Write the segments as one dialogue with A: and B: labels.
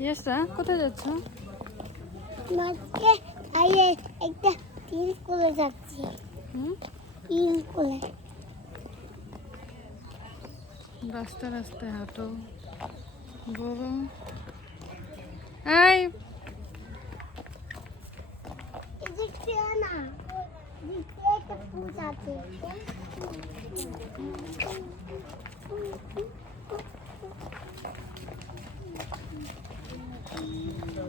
A: ইয়েসরা কোথায় যাচ্ছ
B: মাকে খাইয়ে একটা তিল করে যাচ্ছি
A: হুম
B: তিল করে
A: রাস্তা রাস্তায় হাঁটো বড় এই
B: না এদিকে একটা পুজ আছে
A: আপনি সামনে যান
B: সামনে যাব সামনে যাব মানে অনেকটা
C: হাবিবা তোমাদের সারপ্রাইজ হাবিবা হাবিবা একটা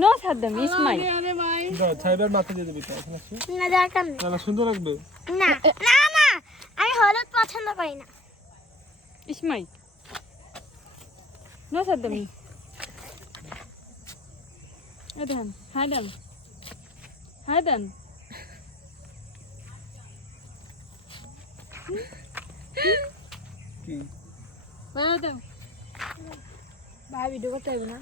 A: নো সাদ্দাম ইসমাই
C: দাও ছাইবার মাথা দিয়ে দিবি তো এখানে আসো।
B: না দরকার নেই।
C: না সুন্দর লাগবে।
B: না না না আমি হলুদ পছন্দ করি না।
A: ইসমাই নো। সাদ্দাম এই দেখেন হাই দেন হাই দেন
C: কি?
A: বাইরে দেন ভাই ভিডিও করতে হবে না?